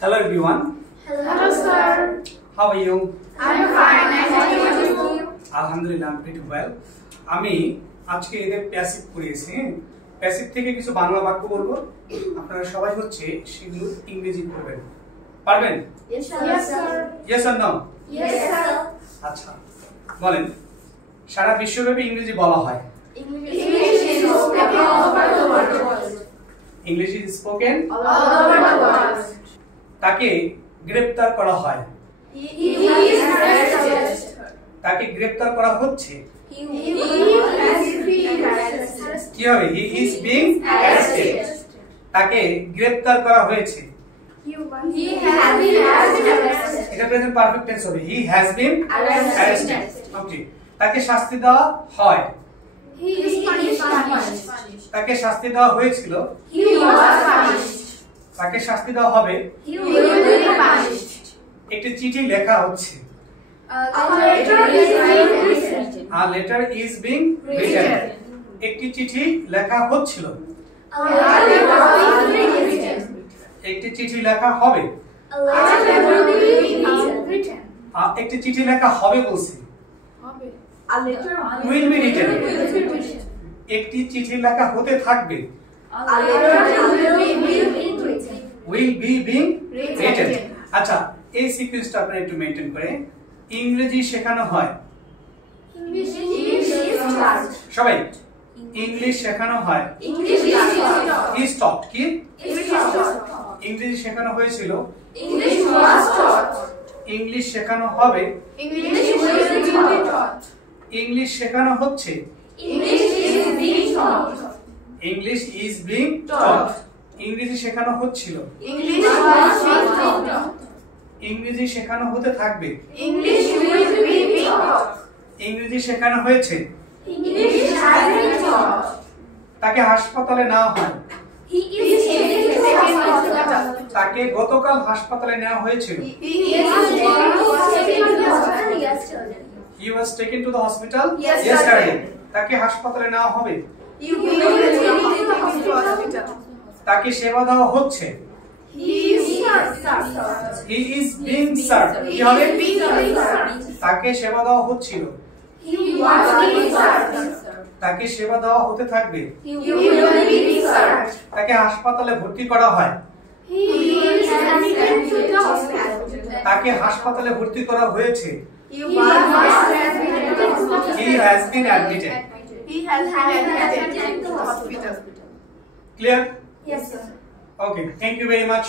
Hello everyone. Hello sir. How are you? I'm fine. Nice to meet you. Alhamdulillah, I'm pretty well. আমি আজকে এদের passive পড়িয়েছি। Passive থেকে কিছু বাংলা বাক্য বলবো। আপনারা সবাই হচ্ছে সেগুলো ইংরেজি করবেন। পারবেন? Yes sir. Yes or no? Yes sir. আচ্ছা। বলেন। সারা বিশ্বব্যাপী ইংরেজি বলা হয়। English is spoken all over the world. English is spoken All over the world. তাকে গ্রেফতার করা হয়। He is arrested. তাকে গ্রেফতার করা হচ্ছে। He has been arrested. কি হবে? He is being arrested. তাকে গ্রেফতার করা হয়েছে। He has been arrested. এটা প্রেজেন্ট পারফেক্ট টেন্স হবে। He has been Arrested. arrested. ওকে। তাকে শাস্তি দেওয়া হয়। He is punished. তাকে শাস্তি দেওয়া হয়েছিল। He was punished. তাকে শাস্তি দেওয়া হবে। He will be punished. একটি চিঠি লেখা হচ্ছে। A letter is being written. A letter is being written. একটি চিঠি লেখা হচ্ছিল। A letter was being written. একটি চিঠি লেখা হবে। A letter will be written. একটি চিঠি লেখা হবে বলছি। A letter will be written. written. একটি চিঠি লেখা হতে থাকবে। A letter will be written. will be being written. Written. আচ্ছা, এই সিকোয়েন্সটা আপনারা একটু মেইনটেইন করে ইংরেজি শেখানো হয়। English is taught. সবাই ইংলিশ শেখানো হয়। English is taught. is taught কি? Is taught. ইংরেজি শেখানো হয়েছিল। English was taught. ইংলিশ শেখানো হবে। English will be taught. English শেখানো হচ্ছে। English is being taught. English is being taught. ইংরেজি শেখানো হচ্ছিল। English was being taught. ইংরেজি শেখানো হতে থাকবে। English will be taught. ইংরেজি শেখানো হয়েছে। English has been taught. তাকে হাসপাতালে নেওয়া হয়। He is taken to the hospital. তাকে গতকাল হাসপাতালে নেওয়া হয়েছিল। He was taken to the hospital yesterday. He was taken to the hospital Yesterday. তাকে হাসপাতালে নেওয়া হবে। He will be taken to the hospital. তাকে সেবা দেওয়া হচ্ছে। He is served. He is being served. He কি হবে? is being served. তাকে সেবা দেওয়া হচ্ছিল। He was being served. তাকে সেবা দেওয়া হতে থাকবে। He will be served. তাকে হাসপাতালে ভর্তি করা হয়। He is taken to the hospital. তাকে হাসপাতালে ভর্তি করা হয়েছে। He was admitted to the hospital. He has been admitted. He has been admitted to the hospital. Clear? Yes, sir. Okay. Thank you very much.